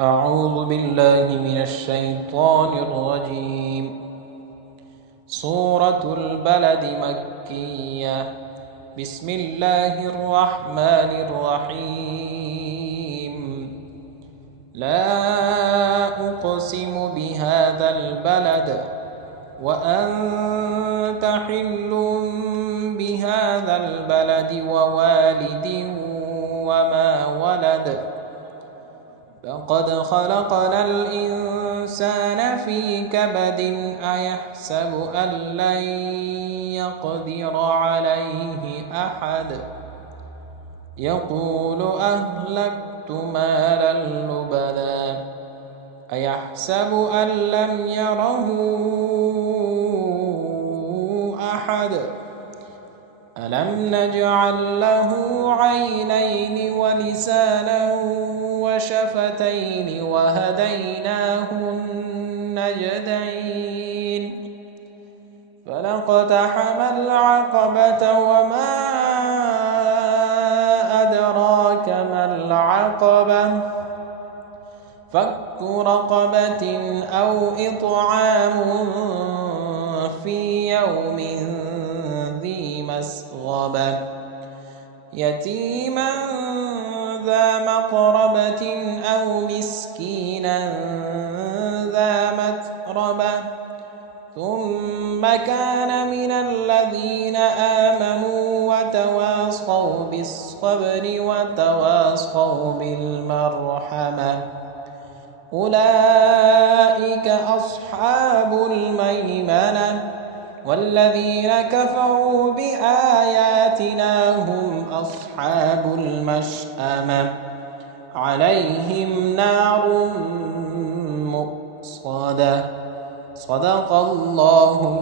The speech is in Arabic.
أعوذ بالله من الشيطان الرجيم. سورة البلد مكية. بسم الله الرحمن الرحيم. لا أقسم بهذا البلد وأنت حل بهذا البلد ووالد وما ولد. لقد خلقنا الإنسان في كبد أيحسب أن لن يقدر عليه أحد يقول أهلكت مالا لبدا أيحسب أن لم يره أحد ألم نجعل له عينين ولسانا وشفتين وهديناه النجدين فلاقتحم العقبة وما أدراك ما العقبة فك رقبة أو إطعام في يوم ذي مسغبة يتيما ذا مقربة أو مسكينا ذا متربة ثم كان من الذين آمنوا وتواصوا بالصبر وتواصوا بالمرحمة أولئك أصحاب الميمنة والذين كفروا بآياتنا هم أصحاب المشأمة عليهم نار مؤصدة. صدق الله